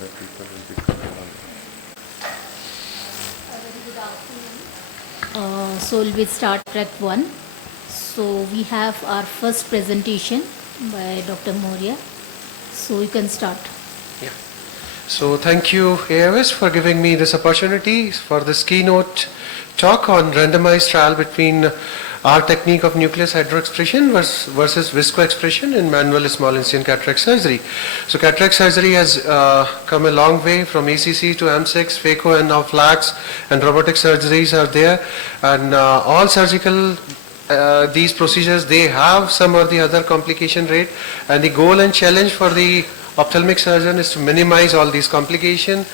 other people will be coming on. So we'll start track 1. So we have our first presentation by Dr. Moria. So you can start. Yeah. So thank you AIOS for giving me this opportunity for this keynote talk on randomized trial between our technique of nucleus hydroexpression versus viscoexpression in manual small incision cataract surgery. So cataract surgery has come a long way from ACC to M6, phaco, and now flax and robotic surgeries are there, and all surgical these procedures, they have some or the other complication rate, and the goal and challenge for the ophthalmic surgeon is to minimize all these complications,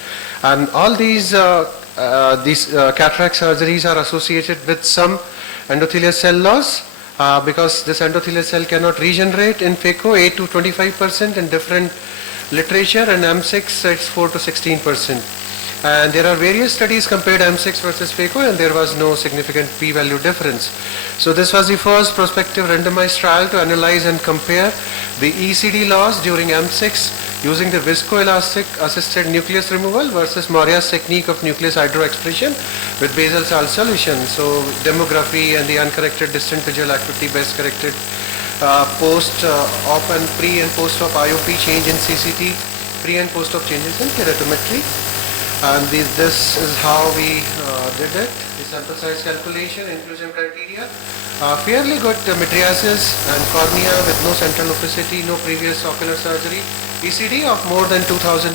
and all these cataract surgeries are associated with some endothelial cell loss because this endothelial cell cannot regenerate in phaco 8 to 25% in different literature, and M6 it's 4 to 16%. And there are various studies compared M6 versus phaco, and there was no significant p-value difference. So this was the first prospective randomized trial to analyze and compare the ECD loss during M6 using the viscoelastic assisted nucleus removal versus Moria's technique of nucleus hydroexpression with basal salt solution. So demography and the uncorrected distant visual acuity best corrected post-op and pre and post-op IOP change in CCT, pre and post-op changes in keratometry. And this is how we did it. The sample size calculation, inclusion criteria, fairly good mydriasis and cornea with no central opacity, no previous ocular surgery, ECD of more than 2000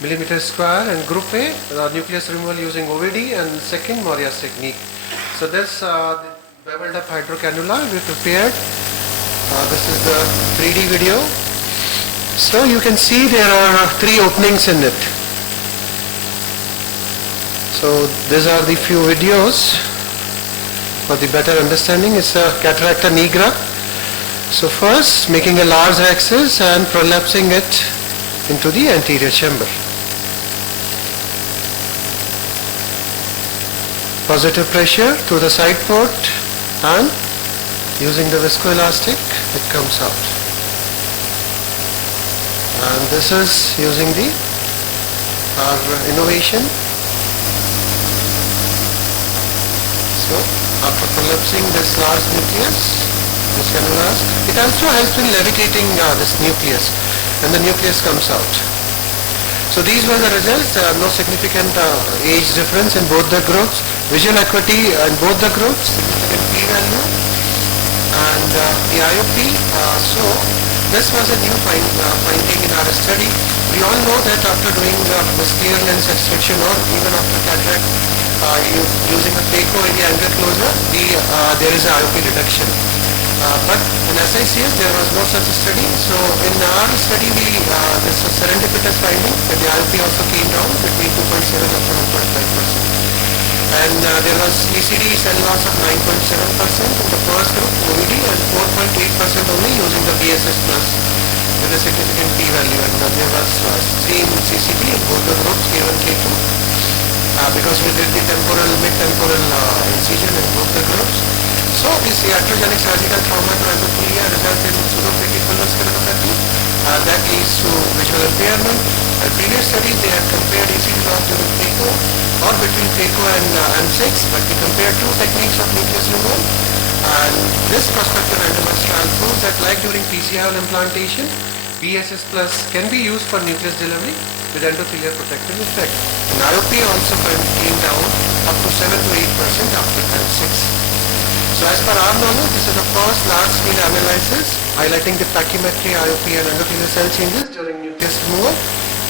millimeters square, and group A, nucleus removal using OVD, and second Moria's technique. So this beveled up hydrocannula we prepared. This is the 3D video. So you can see there are 3 openings in it. So these are the few videos for the better understanding. It's a cataracta nigra. So first, making a large axis and prolapsing it into the anterior chamber. Positive pressure to the side port, and using the viscoelastic, it comes out. And this is using the our innovation. So after prolapsing this large nucleus, this cannulas, it also helps in levitating this nucleus, and the nucleus comes out. So these were the results. There are no significant age difference in both the groups. Visual acuity in both the groups, significant p-value, and the IOP. So this was a new finding in our study. We all know that after doing this clear lens extraction or even after cataract, using a phaco in the angle closure, there is a IOP reduction. But in SICS there was no such study. So in our study this was serendipitous finding that the IOP also came down between 2.7 up to 1.5%. And there was ECD cell loss of 9.7% in the first group OVD, and 4.8% only using the BSS plus with a significant p-value, and there was same CCT in both the groups K1, K2. Because we did the temporal, mid-temporal incision in both the groups. So this iatrogenic surgical trauma to endothelia results in pseudophakic bulbous keratopathy. That leads to visual impairment. In previous studies they had compared ECD loss during phaco or between phaco and M6, but we compared 2 techniques of nucleus removal. And this prospective randomized trial proves that like during PCIOL implantation, BSS plus can be used for nucleus delivery with endothelial protective effect. And IOP also came down up to 7 to 8% after M6. So as per our knowledge, this is the first large-scale analysis highlighting the pachymetry, IOP, and endothelial cell changes during nucleus removal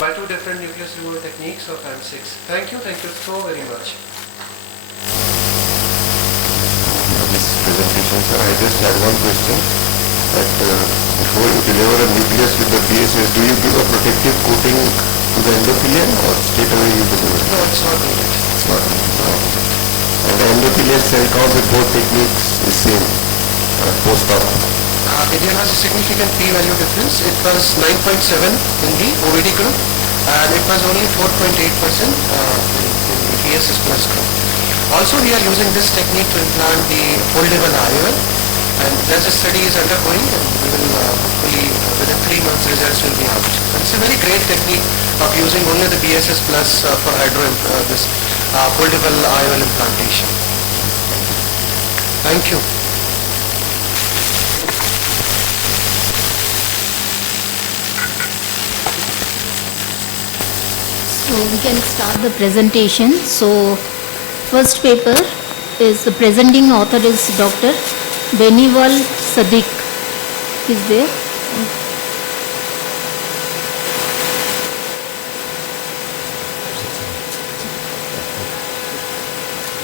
by 2 different nucleus removal techniques of M6. Thank you so very much. This presentation, sir, I just had one question. That before you deliver a nucleus with the BSS, do you give a protective coating to the endothelium, or straight away you deliver? No, it's not needed. It's not needed. No. And the endothelial cell count with both techniques is same, post-op. There was a significant p-value difference. It was 9.7 in the OVD group, and it was only 4.8% in the BSS plus group. Also, we are using this technique to implant the foldable IOL, And as the study is undergoing, and we will hopefully within 3 months results will be out. And it's a very great technique of using only the BSS plus for this foldable IOL implantation. Thank you. So we can start the presentation. So first paper is the presenting author is Dr. Beniwal Sadiq. Is there?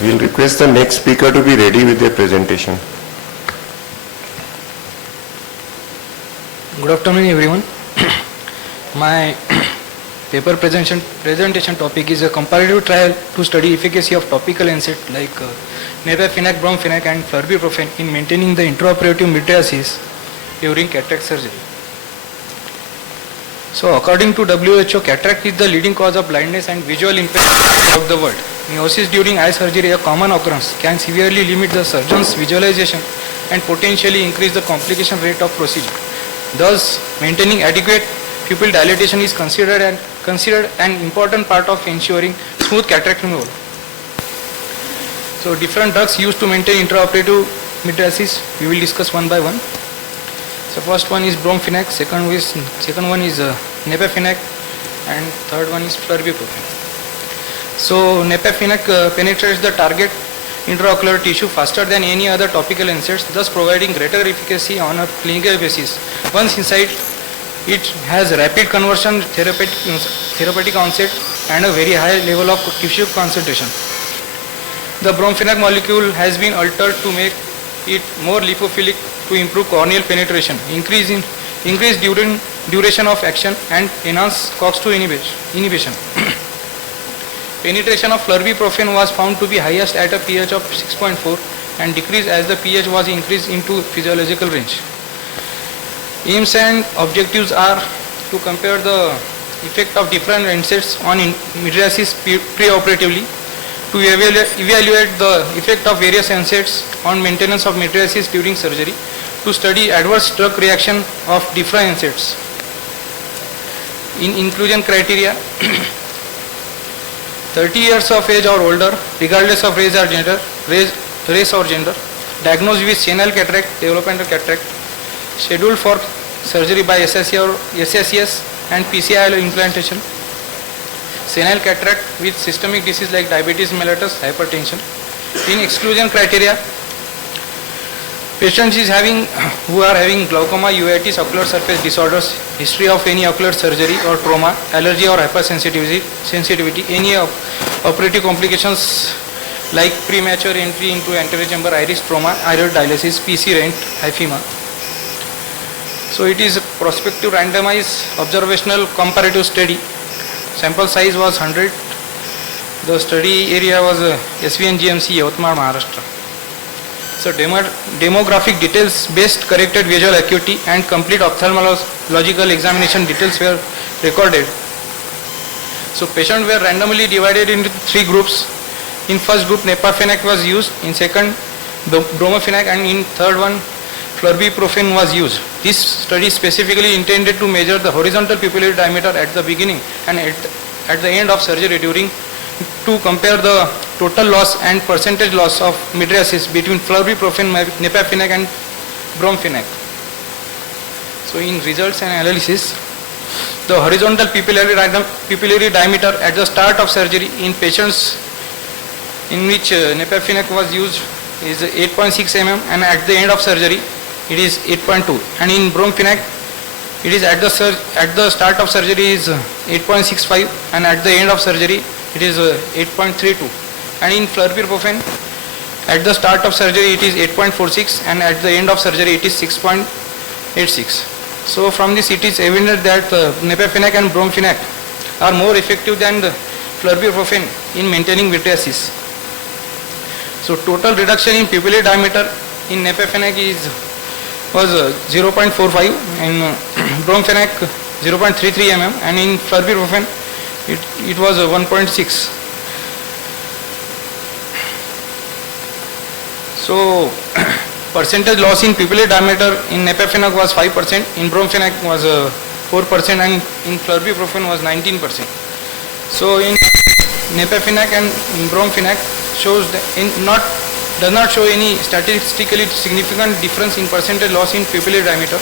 We'll request the next speaker to be ready with their presentation. Good afternoon, everyone. My paper presentation topic is a comparative trial to study efficacy of topical NSAID like Nepafenac, Bromfenac and Flurbiprofen in maintaining the intraoperative mydriasis during cataract surgery. So according to WHO, cataract is the leading cause of blindness and visual impairment throughout the world. Meiosis during eye surgery, a common occurrence, can severely limit the surgeon's visualization and potentially increase the complication rate of procedure. Thus, maintaining adequate pupil dilatation is considered an important part of ensuring smooth cataract removal. So, different drugs used to maintain intraoperative mydriasis, we will discuss one by one. So, first one is Bromfenac, second one is Nepafenac, and third one is Flurbiprofen. So, Nepafenac penetrates the target intraocular tissue faster than any other topical NSAIDs, thus providing greater efficacy on a clinical basis. Once inside, it has rapid conversion, therapeutic onset, and a very high level of tissue concentration. The Bromfenac molecule has been altered to make it more lipophilic to improve corneal penetration, increase duration of action, and enhance COX-2 inhibition. Penetration of Flurbiprofen was found to be highest at a pH of 6.4 and decreased as the pH was increased into physiological range. Aims and objectives are to compare the effect of different NSAIDs on mydriasis preoperatively, to evaluate the effect of various NSAIDs on maintenance of mydriasis during surgery, to study adverse drug reaction of different NSAIDs. In inclusion criteria, 30 years of age or older, regardless of race or gender, diagnosed with senile cataract, developmental cataract, scheduled for surgery by SSES and PCI implantation, senile cataract with systemic disease like diabetes mellitus, hypertension. In exclusion criteria, patients who are having glaucoma, uveitis, ocular surface disorders, history of any ocular surgery or trauma, allergy or hypersensitivity, any operative complications like premature entry into anterior chamber, iris trauma, iris dialysis, PC rent, hyphema. So it is a prospective randomized observational comparative study. Sample size was 100. The study area was SVN GMC, Yavatmal, Maharashtra. So demographic details based corrected visual acuity and complete ophthalmological examination details were recorded. So patients were randomly divided into 3 groups. In first group, Nepafenac was used. In second, Bromfenac, and in third one, Flurbiprofen was used. This study specifically intended to measure the horizontal pupillary diameter at the beginning and at the end of surgery to compare the total loss and percentage loss of mydriasis between Flurbiprofen, Nepafenac and Bromfenac. So in results and analysis, the horizontal pupillary diameter at the start of surgery in patients in which Nepafenac was used is 8.6 mm and at the end of surgery it is 8.2, and in Bromfenac it is at the start of surgery is 8.65 and at the end of surgery it is 8.32, and in Flurbiprofen at the start of surgery it is 8.46 and at the end of surgery it is 6.86. So from this it is evident that Nepafenac and Bromfenac are more effective than the Flurbiprofen in maintaining mydriasis. So total reduction in pupillary diameter in Nepafenac was 0.45 and Bromfenac 0.33 mm, and in Flurbiprofen it was 1.6. So percentage loss in pupillary diameter in nepafenac was 5%, in bromfenac was 4%, and in flurbiprofen was 19%. So in nepafenac and bromfenac shows does not show any statistically significant difference in percentage loss in pupillary diameter.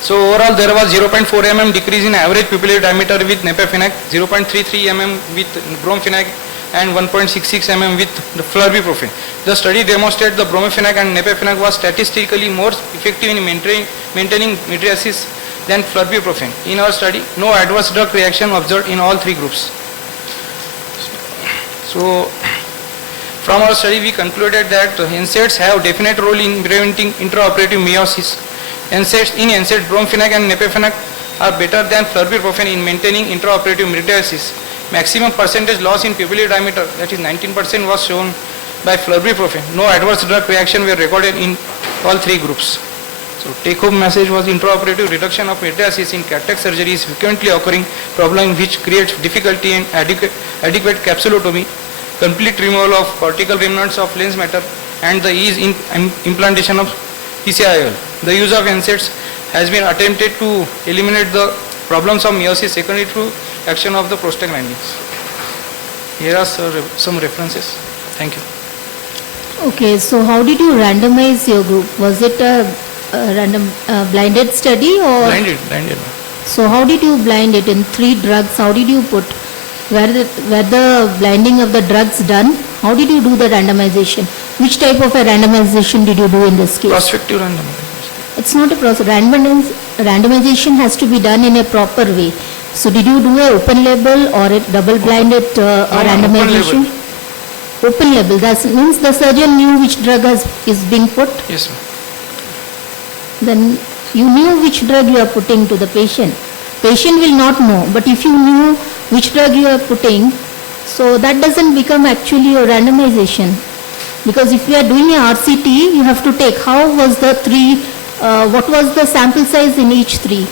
So overall there was 0.4 mm decrease in average pupillary diameter with nepafenac, 0.33 mm with bromfenac, and 1.66 mm with the flurbiprofen. The study demonstrated the bromfenac and nepafenac was statistically more effective in maintaining mydriasis than flurbiprofen. In our study, no adverse drug reaction observed in all three groups. So from our study we concluded that NSAIDs have definite role in preventing intraoperative meiosis. NSAIDs, bromfenac and nepafenac are better than flurbiprofen in maintaining intraoperative mydriasis. Maximum percentage loss in pupillary diameter, that is 19%, was shown by flurbiprofen. No adverse drug reaction were recorded in all three groups. So take-home message was intraoperative reduction of mydriasis in cataract surgery is frequently occurring problem which creates difficulty in adequate capsulotomy, complete removal of cortical remnants of lens matter, and the ease in implantation of PCIOL. The use of NSAIDs has been attempted to eliminate the problems of meiosis secondary to action of the prostaglandins. Here are some references. Thank you. Okay, so how did you randomize your group? Was it a random blinded study or? Blinded. So how did you blind it in 3 drugs? How did you put, were the blinding of the drugs done? How did you do the randomization? Which type of a randomization did you do in this case? Prospective randomization. It's not a process. Randomization has to be done in a proper way. So did you do a open label or a double blinded randomization? Open label. That means the surgeon knew which drug is being put. Yes, ma'am. Then you knew which drug you are putting to the patient. Patient will not know, but if you knew which drug you are putting, so that doesn't become actually a randomization. Because if you are doing a RCT, you have to take how was the 3, what was the sample size in each 3?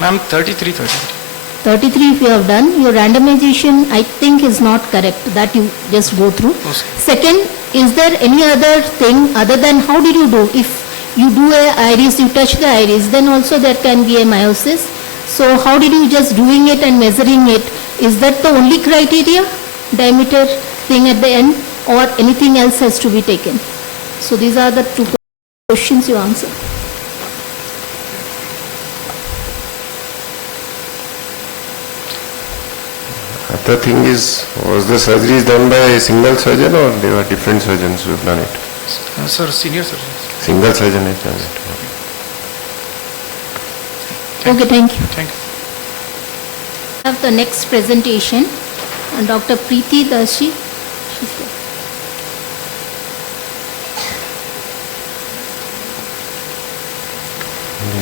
Ma'am, 33. 33 if you have done, your randomization I think is not correct, that you just go through. Okay. Second, is there any other thing other than how did you do? If you do a iris, you touch the iris, then also there can be a meiosis. So how did you just doing it and measuring it? Is that the only criteria, diameter thing at the end, or anything else has to be taken? So these are the 2 questions you answer. The thing is, was the surgery done by a single surgeon or there were different surgeons who have done it? Sir, senior surgeon. Single surgeon has done it. Okay, thank you. Thank you. I have the next presentation, Dr. Preeti Dashi. She's there.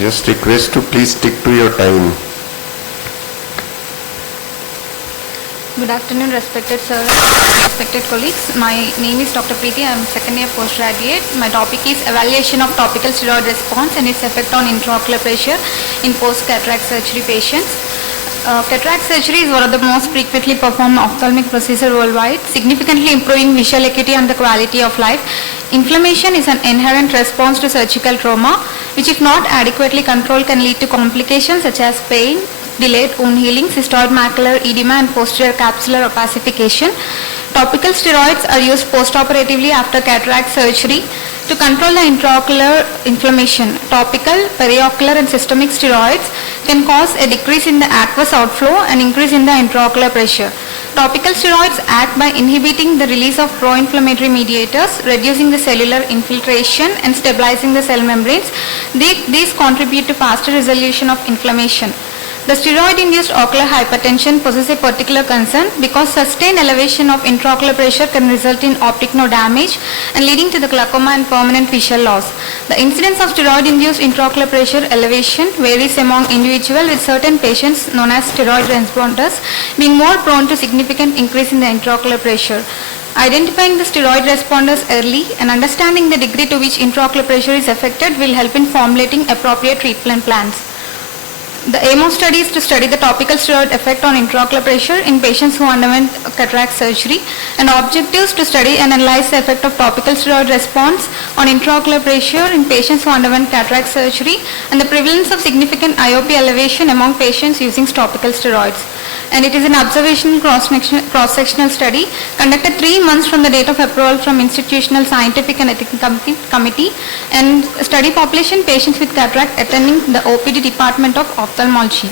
Just request to please stick to your time. Good afternoon, respected sir, respected colleagues. My name is Dr. Preeti. I am second year postgraduate. My topic is evaluation of topical steroid response and its effect on intraocular pressure in post-cataract surgery patients. Cataract surgery is one of the most frequently performed ophthalmic procedure worldwide, significantly improving visual acuity and the quality of life. Inflammation is an inherent response to surgical trauma, which if not adequately controlled can lead to complications such as pain, delayed wound healing, cystoid macular edema, and posterior capsular opacification. Topical steroids are used postoperatively after cataract surgery to control the intraocular inflammation. Topical, periocular, and systemic steroids can cause a decrease in the aqueous outflow and increase in the intraocular pressure. Topical steroids act by inhibiting the release of pro-inflammatory mediators, reducing the cellular infiltration, and stabilizing the cell membranes. These contribute to faster resolution of inflammation. The steroid-induced ocular hypertension poses a particular concern because sustained elevation of intraocular pressure can result in optic nerve damage and leading to the glaucoma and permanent visual loss. The incidence of steroid-induced intraocular pressure elevation varies among individuals, with certain patients known as steroid responders being more prone to significant increase in the intraocular pressure. Identifying the steroid responders early and understanding the degree to which intraocular pressure is affected will help in formulating appropriate treatment plans. The aim of study is to study the topical steroid effect on intraocular pressure in patients who underwent cataract surgery, and objectives to study and analyze the effect of topical steroid response on intraocular pressure in patients who underwent cataract surgery, and the prevalence of significant IOP elevation among patients using topical steroids. And it is an observational cross-sectional study conducted 3 months from the date of approval from Institutional Scientific and Ethical Committee, and study population patients with cataract attending the OPD department of ophthalmology.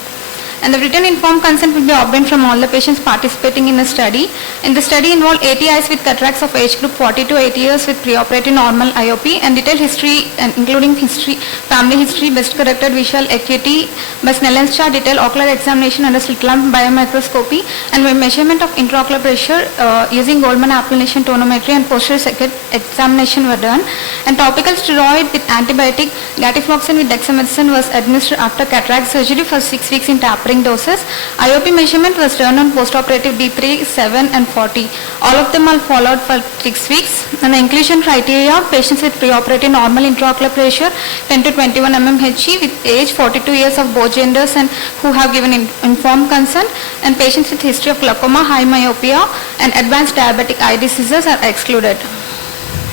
And the written informed consent will be obtained from all the patients participating in the study. And the study involved 80 eyes with cataracts of age group 40 to 80 years with preoperative normal IOP, and detailed history, and including history, family history, best corrected visual acuity by Snellen's chart, detailed ocular examination under slit lamp biomicroscopy, and measurement of intraocular pressure using Goldman applanation tonometry and posterior circuit examination were done. And topical steroid with antibiotic gatifloxin with dexamethasone was administered after cataract surgery for 6 weeks in tapering doses. IOP measurement was done on postoperative D3, 7 and 40. All of them are followed for 6 weeks. And the inclusion criteria: patients with preoperative normal intraocular pressure 10 to 21 mmHg with age 42 years of both genders and who have given informed consent, and patients with history of glaucoma, high myopia and advanced diabetic eye diseases are excluded.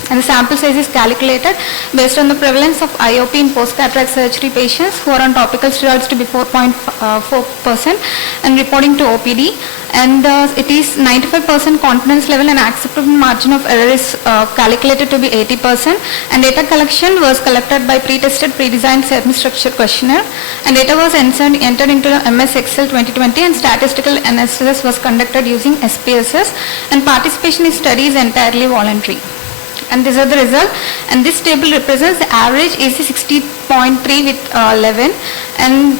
And the sample size is calculated based on the prevalence of IOP in post-cataract surgery patients who are on topical steroids to be 4.4% and reporting to OPD. And it is 95% confidence level, and acceptable margin of error is calculated to be 80%. And data collection was collected by pre-tested, pre-designed semi-structured questionnaire. And data was entered into the MS Excel 2020, and statistical analysis was conducted using SPSS. And participation in study is entirely voluntary. And these are the results, and this table represents the average AC 60.3 with 11, and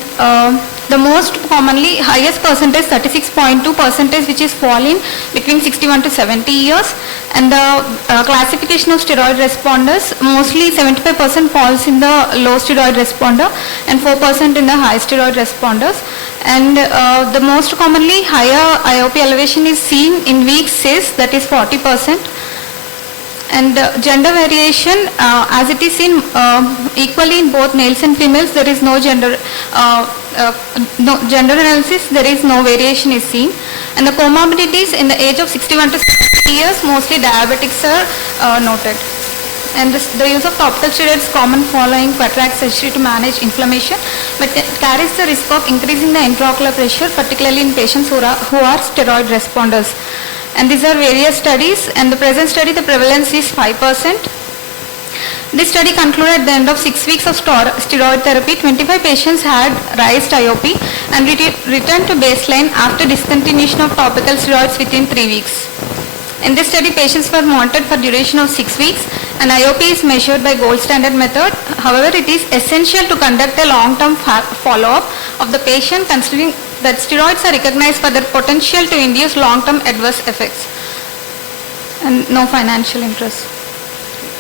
the most commonly highest percentage 36.2 percentage, which is falling between 61 to 70 years. And the classification of steroid responders, mostly 75% falls in the low steroid responder and 4% in the high steroid responders. And the most commonly higher IOP elevation is seen in week 6, that is 40%. And gender variation, as it is seen equally in both males and females, there is no gender gender analysis, there is no variation is seen. And the comorbidities in the age of 61 to 70 years, mostly diabetics are noted. And the use of topical steroids is common following cataract surgery to manage inflammation, but it carries the risk of increasing the intraocular pressure, particularly in patients who are steroid responders. And these are various studies, and the present study, the prevalence is 5%. This study concluded at the end of 6 weeks of steroid therapy. 25 patients had raised IOP and returned to baseline after discontinuation of topical steroids within 3 weeks. In this study, patients were monitored for duration of 6 weeks, and IOP is measured by gold standard method. However, it is essential to conduct a long-term follow-up of the patient, considering that steroids are recognized for their potential to induce long-term adverse effects, and no financial interest.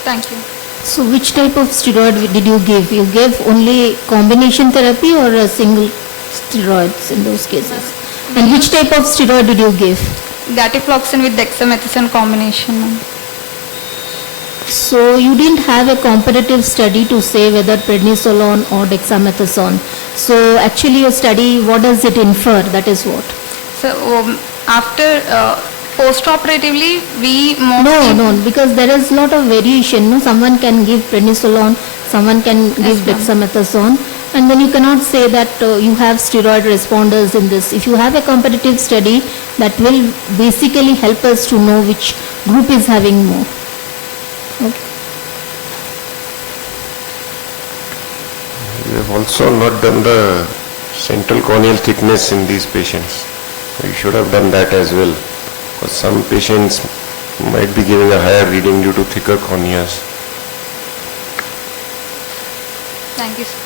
Thank you. So which type of steroid did you give? You gave only combination therapy or a single steroids in those cases? And which type of steroid did you give? Gatifloxin with dexamethasone combination. So you didn't have a comparative study to say whether prednisolone or dexamethasone. So actually your study, what does it infer? That is what? So after post-operatively, we mostly... No, because there is a lot of variation. No, someone can give prednisolone, someone can give dexamethasone, and then you cannot say that you have steroid responders in this. If you have a comparative study, that will basically help us to know which group is having more. Okay. We have also not done the central corneal thickness in these patients. We should have done that as well, because some patients might be giving a higher reading due to thicker corneas. Thank you, sir.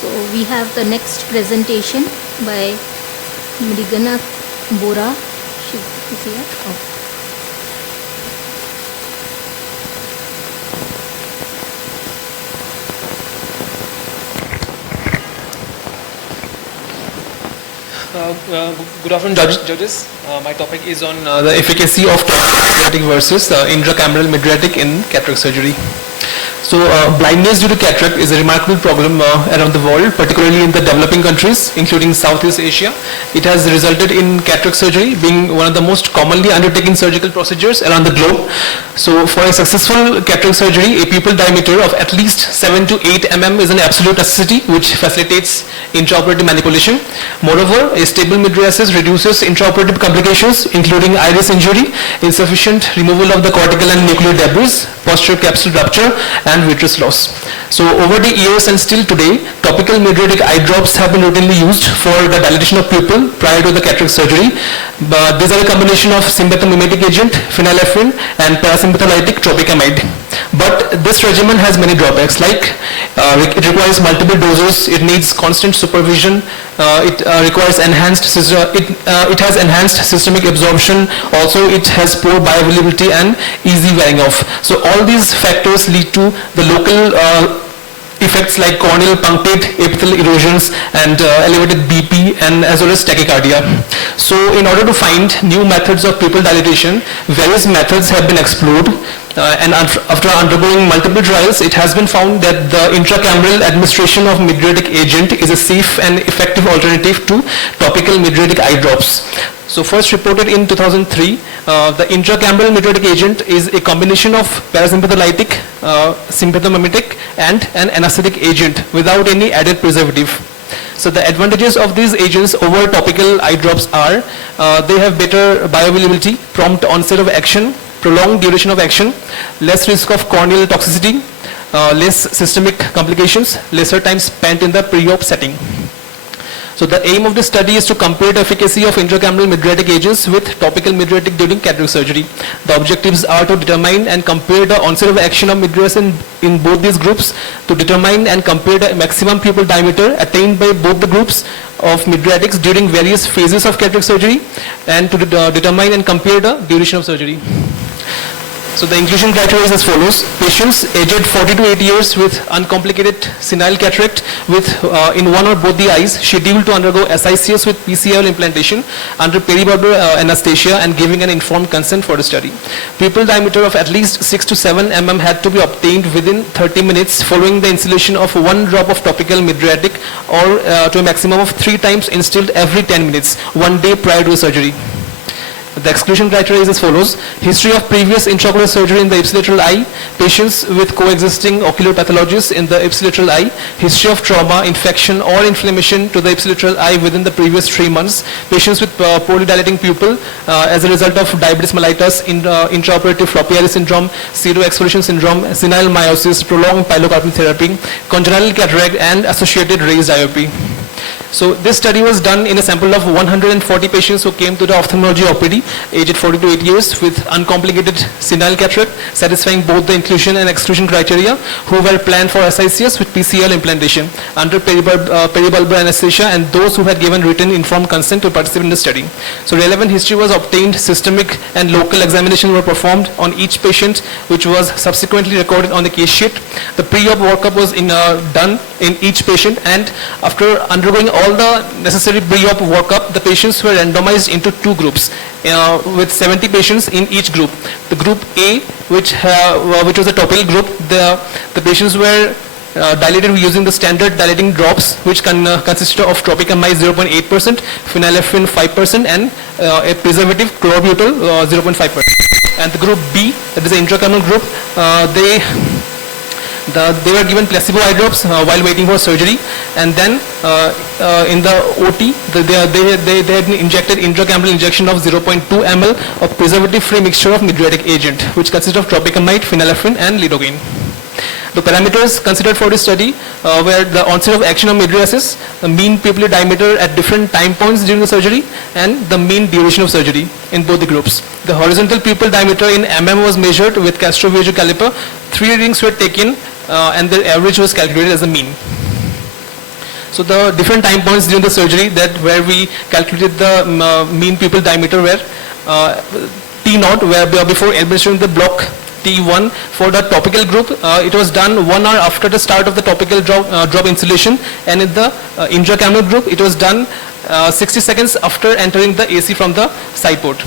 So we have the next presentation by Mrigana Bora. She is here. Oh. Good afternoon, judges. My topic is on the efficacy of mydriatic versus intracameral mydriatic in cataract surgery. So blindness due to cataract is a remarkable problem around the world, particularly in the developing countries, including Southeast Asia. It has resulted in cataract surgery being one of the most commonly undertaken surgical procedures around the globe. So for a successful cataract surgery, a pupil diameter of at least 7 to 8 mm is an absolute necessity, which facilitates intraoperative manipulation. Moreover, a stable mydriasis reduces intraoperative complications, including iris injury, insufficient removal of the cortical and nuclear debris, posterior capsule rupture, and vitreous loss. So over the years and still today, topical mydriatic eye drops have been routinely used for the dilatation of pupil prior to the cataract surgery. But these are a combination of sympathomimetic agent, phenylephrine, and parasympatholytic tropicamide. But this regimen has many drawbacks, like it requires multiple doses, it needs constant supervision, it requires enhanced, it has enhanced systemic absorption, also it has poor bioavailability and easy wearing off. So all these factors lead to the local effects like corneal punctate, epithelial erosions, and elevated BP, and as well as tachycardia. So in order to find new methods of pupil dilatation, various methods have been explored, and after undergoing multiple trials, it has been found that the intracameral administration of mydriatic agent is a safe and effective alternative to topical mydriatic eye drops. So first reported in 2003, the intracameral mydriatic agent is a combination of parasympatholytic, sympathomimetic, and an anesthetic agent without any added preservative. So the advantages of these agents over topical eye drops are they have better bioavailability, prompt onset of action, prolonged duration of action, less risk of corneal toxicity, less systemic complications, lesser time spent in the pre-op setting. So the aim of this study is to compare the efficacy of intracameral mydriatic agents with topical mydriatic during cataract surgery. The objectives are to determine and compare the onset of action of mydriasis in both these groups, to determine and compare the maximum pupil diameter attained by both the groups of mydriatics during various phases of cataract surgery, and to determine and compare the duration of surgery. So the inclusion criteria is as follows. Patients aged 40 to 80 years with uncomplicated senile cataract with in one or both the eyes scheduled to undergo SICS with PCL implantation under periorbital anesthesia and giving an informed consent for the study. Pupil diameter of at least 6 to 7 mm had to be obtained within 30 minutes following the instillation of 1 drop of topical mydriatic, or to a maximum of 3 times instilled every 10 minutes, 1 day prior to the surgery. The exclusion criteria is as follows. History of previous intraocular surgery in the ipsilateral eye, patients with coexisting ocular pathologies in the ipsilateral eye, history of trauma, infection or inflammation to the ipsilateral eye within the previous 3 months, patients with poorly dilating pupil as a result of diabetes mellitus, intraoperative floppy iris syndrome, pseudoexfoliation syndrome, senile meiosis, prolonged pilocarpine therapy, congenital cataract and associated raised IOP. So this study was done in a sample of 140 patients who came to the ophthalmology OPD aged 40 to 80 years with uncomplicated senile cataract satisfying both the inclusion and exclusion criteria, who were planned for SICS with PCL implantation under peribulbar anesthesia, and those who had given written informed consent to participate in the study. So relevant history was obtained, systemic and local examinations were performed on each patient, which was subsequently recorded on the case sheet. The pre-op workup was done in each patient, and after undergoing all the necessary pre-op workup, the patients were randomized into 2 groups with 70 patients in each group. The group A, which was a topical group, the patients were dilated using the standard dilating drops, which consisted of tropicamide 0.8%, phenylephrine 5%, and a preservative chlorbutyl 0.5%. And the group B, that is the intracameral group, they were given placebo eye drops while waiting for surgery, and then in the OT they had been injected intracameral injection of 0.2 ml of preservative-free mixture of mydriatic agent, which consists of tropicamide, phenylephrine and lidocaine. The parameters considered for this study were the onset of action of mydriasis, the mean pupillary diameter at different time points during the surgery, and the mean duration of surgery in both the groups. The horizontal pupil diameter in mm was measured with Castro-Viejo caliper. 3 readings were taken and the average was calculated as a mean. So the different time points during the surgery where we calculated the mean pupil diameter were T0, where before administering the block, T1 for the topical group, it was done 1 hour after the start of the topical drop instillation, and in the intracameral group it was done 60 seconds after entering the AC from the side port.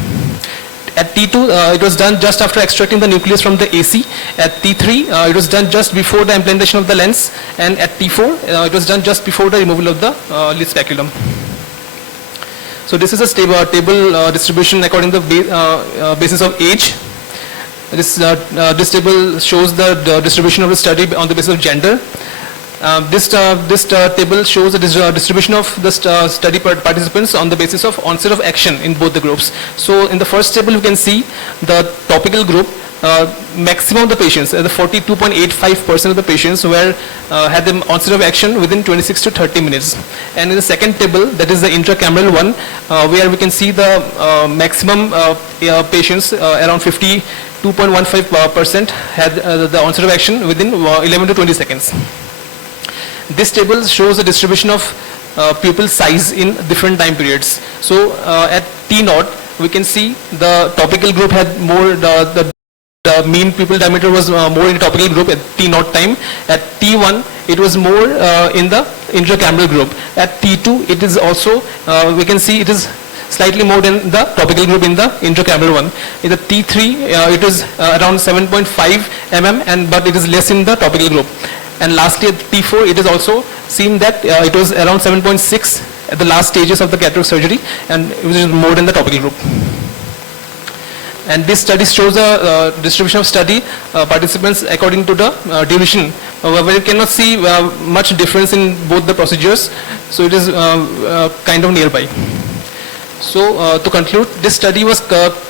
At T2, it was done just after extracting the nucleus from the AC. At T3, it was done just before the implantation of the lens. And at T4, it was done just before the removal of the lid speculum. So this is a table distribution according to the basis of age. This table shows the distribution of the study on the basis of gender. This table shows the distribution of the study participants on the basis of onset of action in both the groups. So in the first table you can see the topical group, maximum of the patients, the 42.85% of the patients had the onset of action within 26 to 30 minutes. And in the second table, that is the intracameral one, where we can see the maximum patients, around 52.15% had the onset of action within 11 to 20 seconds. This table shows the distribution of pupil size in different time periods. So at T0, we can see the topical group had more, the mean pupil diameter was more in the topical group at T0 time. At T1, it was more in the intracameral group. At T2, it is also, we can see it is slightly more than the topical group in the intracameral one. In the T3, it is around 7.5 mm, but it is less in the topical group. And lastly, at T4, it is also seen that it was around 7.6 at the last stages of the cataract surgery, and it was more than the topical group. And this study shows a distribution of study participants according to the duration, where you cannot see much difference in both the procedures, so it is kind of nearby. So to conclude, this study was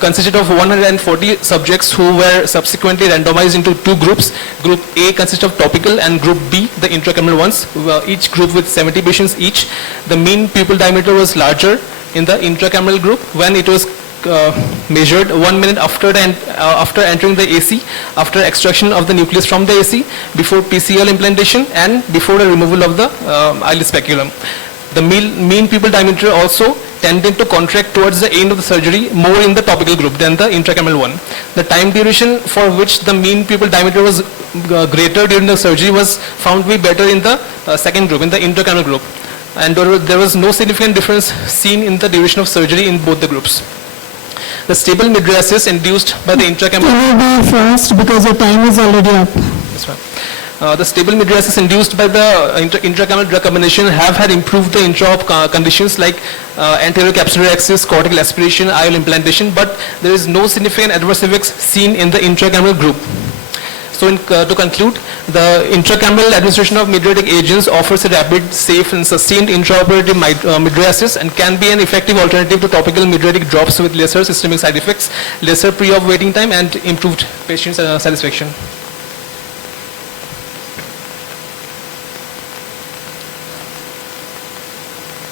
consisted of 140 subjects who were subsequently randomized into two groups. Group A consists of topical and Group B, the intracameral ones, each group with 70 patients each. The mean pupil diameter was larger in the intracameral group when it was measured 1 minute after entering the AC, after extraction of the nucleus from the AC, before PCL implantation, and before the removal of the eyelid speculum. The mean pupil diameter also tended to contract towards the end of the surgery more in the topical group than the intracameral one. The time duration for which the mean pupil diameter was greater during the surgery was found to be better in the second group, in the intracameral group. And there was no significant difference seen in the duration of surgery in both the groups. The stable mydriasis induced by the intracameral... Can you be fast because your time is already up? Yes, ma'am. The stable mydriasis induced by the intracameral drug combination have had improved the intra-op conditions like anterior capsular axis, cortical aspiration, IOL implantation, but there is no significant adverse effects seen in the intracameral group. So to conclude, the intracameral administration of mydriatic agents offers a rapid, safe and sustained intraoperative mydriasis and can be an effective alternative to topical mydriatic drops with lesser systemic side effects, lesser pre-op waiting time and improved patient satisfaction.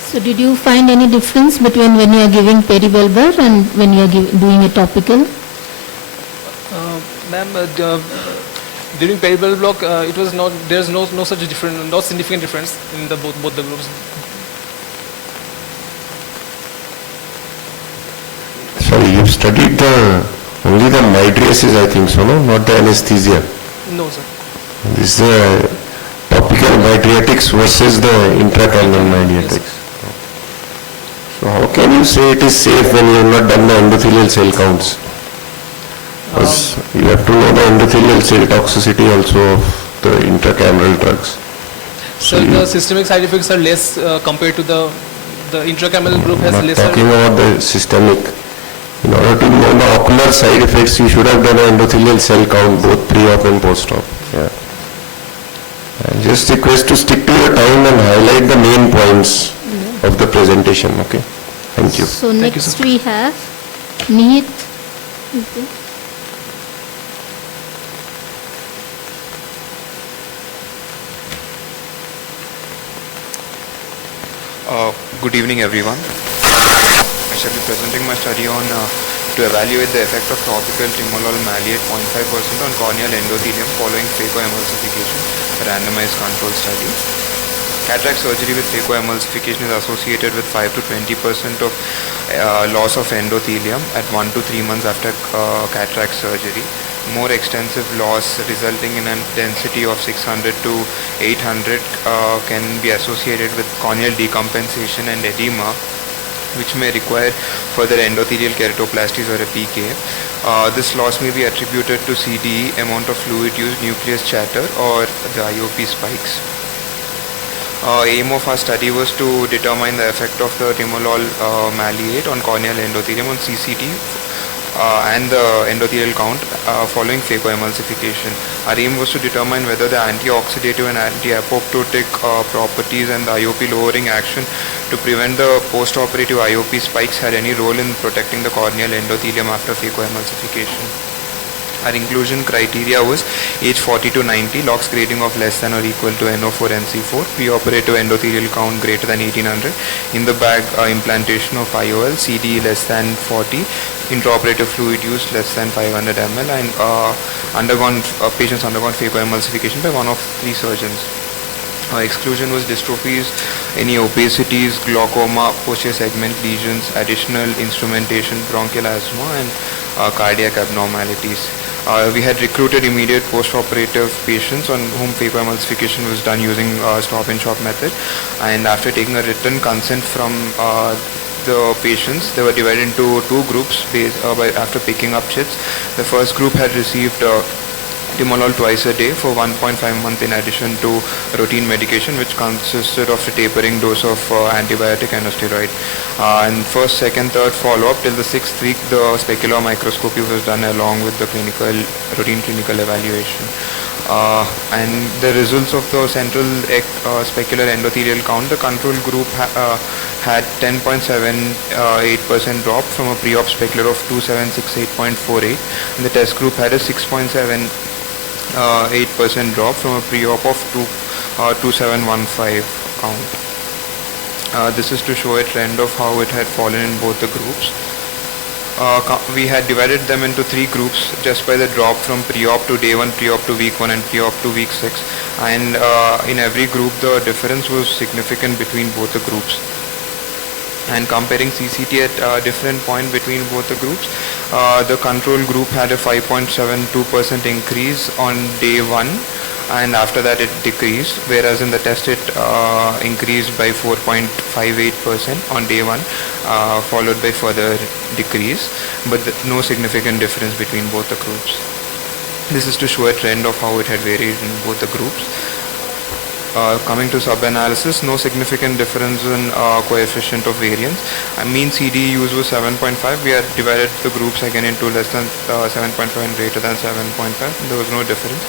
So did you find any difference between when you are giving perivalvular and when you are doing a topical? Ma'am, during perivalvular block, it was not. There's no such different, no significant difference in the both the groups. Sorry, you've studied only the mydriasis, I think so, no? Not the anesthesia. No, sir. This is the topical mydriatics versus the intracameral mydriatics. Yes. So how can you say it is safe when you have not done the endothelial cell counts? Because you have to know the endothelial cell toxicity also of the intracameral drugs. So the systemic side effects are less compared to the intracameral group has not lesser. Talking about the systemic. In order to know the ocular side effects, you should have done an endothelial cell count both pre-op and post-op. Yeah. And just request to stick to your time and highlight the main points of the presentation. Okay. Thank you. So next we have Nihit. Good evening, everyone. I shall be presenting my study on to evaluate the effect of topical timolol maleate 0.5% on corneal endothelium following phacoemulsification, a randomized control study. Cataract surgery with phacoemulsification is associated with 5 to 20% of loss of endothelium at 1 to 3 months after cataract surgery. More extensive loss resulting in a density of 600 to 800 can be associated with corneal decompensation and edema. which may require further endothelial keratoplasties or a PK. This loss may be attributed to CDE, amount of fluid used, nucleus chatter, or the IOP spikes. Aim of our study was to determine the effect of the timolol maleate on corneal endothelium on CCT and the endothelial count following phacoemulsification. Our aim was to determine whether the antioxidative and anti-apoptotic properties and the IOP lowering action to prevent the post-operative IOP spikes had any role in protecting the corneal endothelium after phacoemulsification. Our inclusion criteria was age 40 to 90, LOX grading of less than or equal to NO4 NC4, preoperative endothelial count greater than 1800, in the bag implantation of IOL, CD less than 40, intraoperative fluid use less than 500 ml, and patients undergone phacoemulsification by one of 3 surgeons. Exclusion was dystrophies, any obesities, glaucoma, posterior segment lesions, additional instrumentation, bronchial asthma, and cardiac abnormalities. We had recruited immediate post-operative patients on whom phacoemulsification was done using stop-and-shop method, and after taking a written consent from the patients, they were divided into 2 groups after picking up chits. The first group had received timolol twice a day for 1.5 months in addition to routine medication, which consisted of a tapering dose of antibiotic and a steroid. And first, second, third follow-up till the 6th week, the specular microscopy was done along with the routine clinical evaluation. And the results of the central specular endothelial count, the control group had 10.78% drop from a pre-op specular of 2768.48, and the test group had a 6.78% drop from a pre-op of 2715 count. This is to show a trend of how it had fallen in both the groups. We had divided them into 3 groups just by the drop from pre-op to day 1, pre-op to week 1, and pre-op to week 6. And in every group, the difference was significant between both the groups. And comparing CCT at a different point between both the groups, the control group had a 5.72% increase on day 1, and after that it decreased, whereas in the test it increased by 4.58% on day 1, followed by further decrease, but no significant difference between both the groups. This is to show a trend of how it had varied in both the groups. Coming to sub-analysis, no significant difference in coefficient of variance. Mean CD use was 7.5. We had divided the groups again into less than 7.5 and greater than 7.5. There was no difference.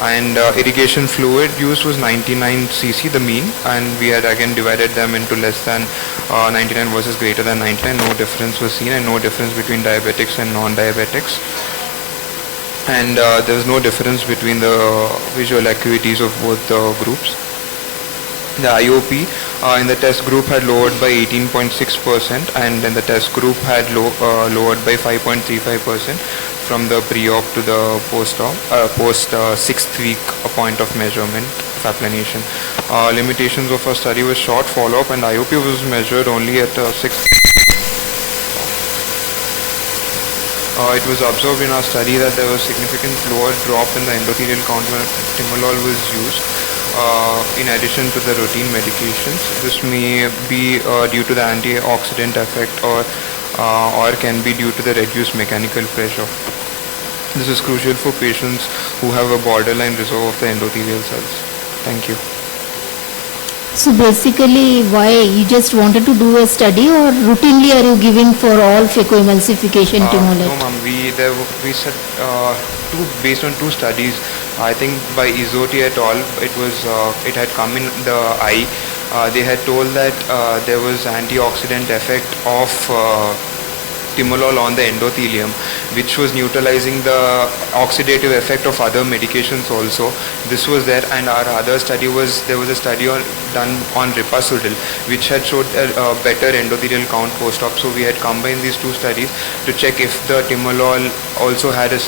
And irrigation fluid use was 99 cc, the mean, and we had again divided them into less than 99 versus greater than 99. No difference was seen, and no difference between diabetics and non-diabetics. And there was no difference between the visual acuities of both the groups. The IOP in the test group had lowered by 18.6%, and in the test group had lowered by 5.35% from the pre-op to the post 6th week point of measurement of applanation. Limitations of our study was short follow-up, and IOP was measured only at 6th. It was observed in our study that there was significant lower drop in the endothelial count when timolol was used in addition to the routine medications. This may be due to the antioxidant effect or can be due to the reduced mechanical pressure. This is crucial for patients who have a borderline reserve of the endothelial cells. Thank you. So basically, why you just wanted to do a study, or routinely are you giving for all phacoemulsification timolol? No, ma'am. We said based on 2 studies. I think by Isotti et al. It had come in the eye. They had told that there was antioxidant effect of timolol on the endothelium, which was neutralizing the oxidative effect of other medications also. This was there, and our other study was, there was a study done on ripasudil, which had showed a better endothelial count post-op. So we had combined these 2 studies to check if the timolol also had an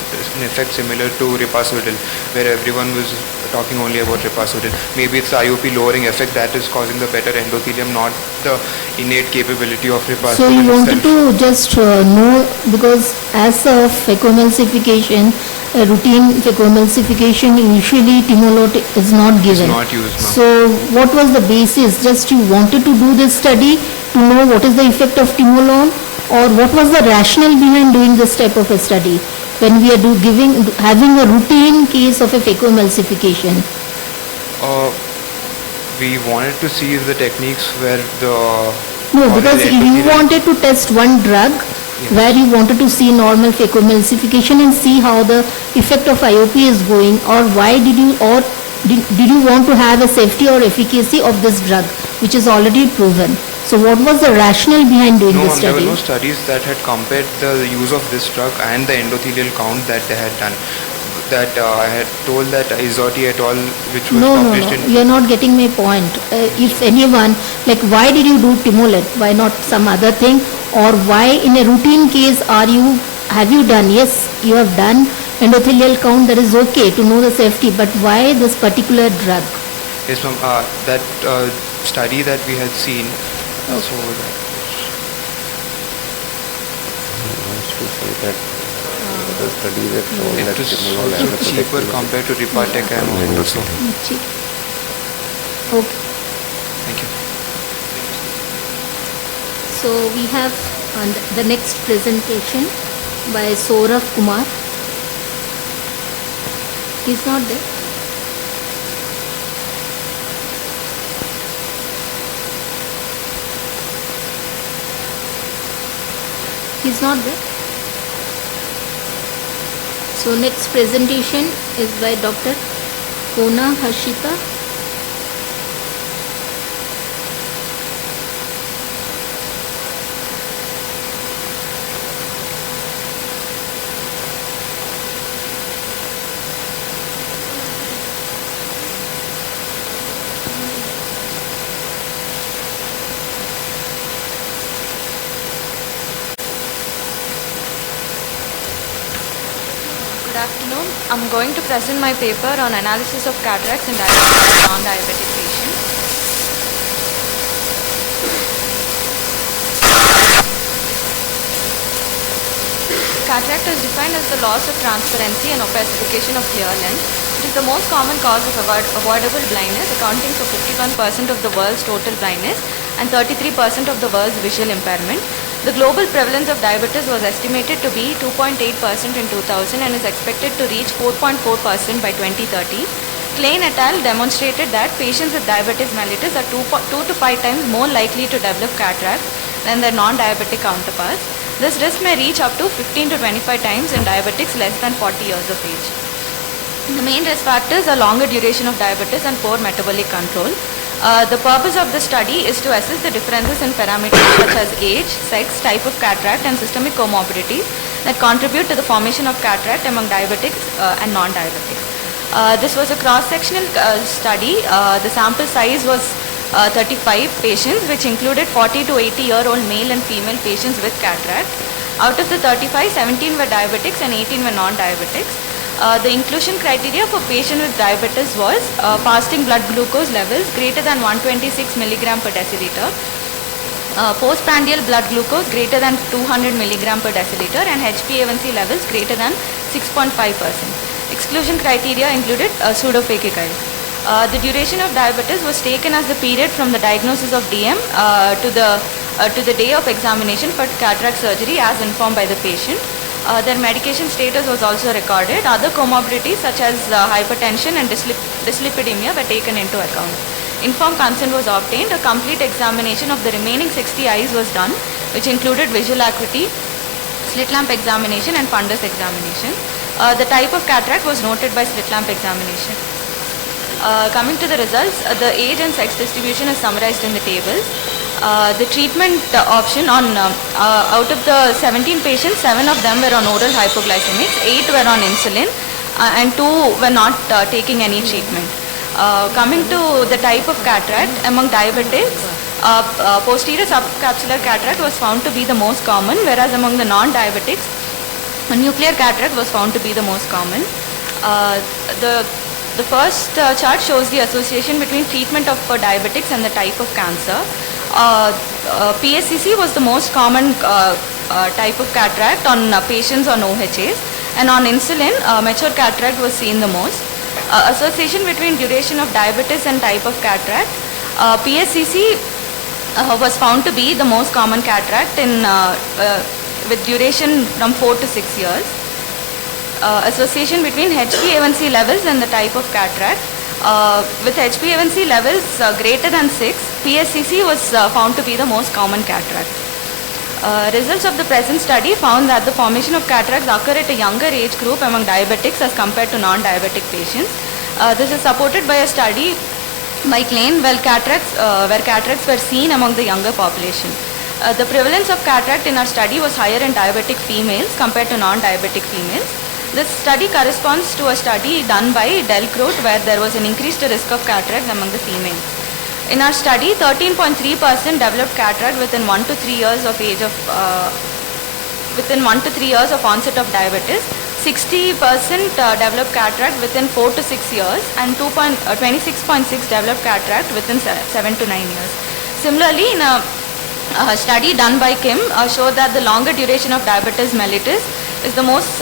effect similar to ripasudil, where everyone was talking only about ripasudil. Maybe it's the IOP lowering effect that is causing the better endothelium, not the innate capability of ripasudil. So you wanted to just know, because as a phacoemulsification, a routine phacoemulsification, usually timolol is not given. It's not used, ma'am. So what was the basis? Just you wanted to do this study to know what is the effect of timolol, or what was the rationale behind doing this type of a study when we are having a routine case of a phacoemulsification? We wanted to see if the techniques were the... No, because you wanted to test one drug where you wanted to see normal phacoemulsification and see how the effect of IOP is going, or why did you want to have a safety or efficacy of this drug which is already proven? So what was the rationale behind doing this There study? were no studies that had compared the use of this drug and the endothelial count that they had done. That I had told that Izotti et al., which was published in... You are not getting my point. If anyone, like why did you do Timolet? Why not some other thing? Or why in a routine case have you done? Yes, you have done endothelial count, that is okay to know the safety, but why this particular drug? Yes, ma'am. That study that we had seen. Okay. So wants to say that the study that shown it that was timolol has a also cheaper protective compared to Ripateka and all. endothelium. Okay. Thank you. So we have the next presentation by Saurav Kumar. He's not there. He's not there. So next presentation is by Dr. Kona Harshita. Good afternoon. I'm going to present my paper on analysis of cataracts in diabetic and non-diabetic patients. Cataract is defined as the loss of transparency and opacification of clear lens. It is the most common cause of avoidable blindness, accounting for 51% of the world's total blindness and 33% of the world's visual impairment. The global prevalence of diabetes was estimated to be 2.8% in 2000 and is expected to reach 4.4% by 2030. Klein et al. Demonstrated that patients with diabetes mellitus are 2 to 5 times more likely to develop cataracts than their non-diabetic counterparts. This risk may reach up to 15 to 25 times in diabetics less than 40 years of age. The main risk factors are longer duration of diabetes and poor metabolic control. The purpose of the study is to assess the differences in parameters such as age, sex, type of cataract and systemic comorbidities that contribute to the formation of cataract among diabetics and non-diabetics. This was a cross-sectional study. The sample size was 35 patients, which included 40 to 80-year-old male and female patients with cataract. Out of the 35, 17 were diabetics and 18 were non-diabetics. The inclusion criteria for patients with diabetes was fasting blood glucose levels greater than 126 milligram per deciliter, postprandial blood glucose greater than 200 milligram per deciliter, and HbA1c levels greater than 6.5%. Exclusion criteria included pseudophakic eyes. The duration of diabetes was taken as the period from the diagnosis of DM to the day of examination for cataract surgery as informed by the patient. Their medication status was also recorded. Other comorbidities such as hypertension and dyslipidemia were taken into account. Informed consent was obtained. A complete examination of the remaining 60 eyes was done, which included visual acuity, slit lamp examination and fundus examination. The type of cataract was noted by slit lamp examination. Coming to the results, the age and sex distribution is summarized in the tables. The treatment option out of the 17 patients, 7 of them were on oral hypoglycemics, 8 were on insulin and 2 were not taking any treatment. Coming to the type of cataract, among diabetics, posterior subcapsular cataract was found to be the most common, whereas among the non-diabetics, nuclear cataract was found to be the most common. The first chart shows the association between treatment for diabetics and the type of cancer. PSCC was the most common type of cataract on patients on OHAs, and on insulin, mature cataract was seen the most. Association between duration of diabetes and type of cataract. PSCC was found to be the most common cataract with duration from 4 to 6 years. Association between HbA1c levels and the type of cataract. With HbA1c levels greater than 6, PSCC was found to be the most common cataract. Results of the present study found that the formation of cataracts occur at a younger age group among diabetics as compared to non-diabetic patients. This is supported by a study by Klein where cataracts were seen among the younger population. The prevalence of cataract in our study was higher in diabetic females compared to non-diabetic females. This study corresponds to a study done by Delcroot where there was an increased risk of cataracts among the females. In our study, 13.3% developed cataract within 1 to 3 years of onset of diabetes. 60% developed cataract within 4 to 6 years, and 26.6 developed cataract within 7 to 9 years. Similarly, in a study done by Kim showed that the longer duration of diabetes mellitus is the most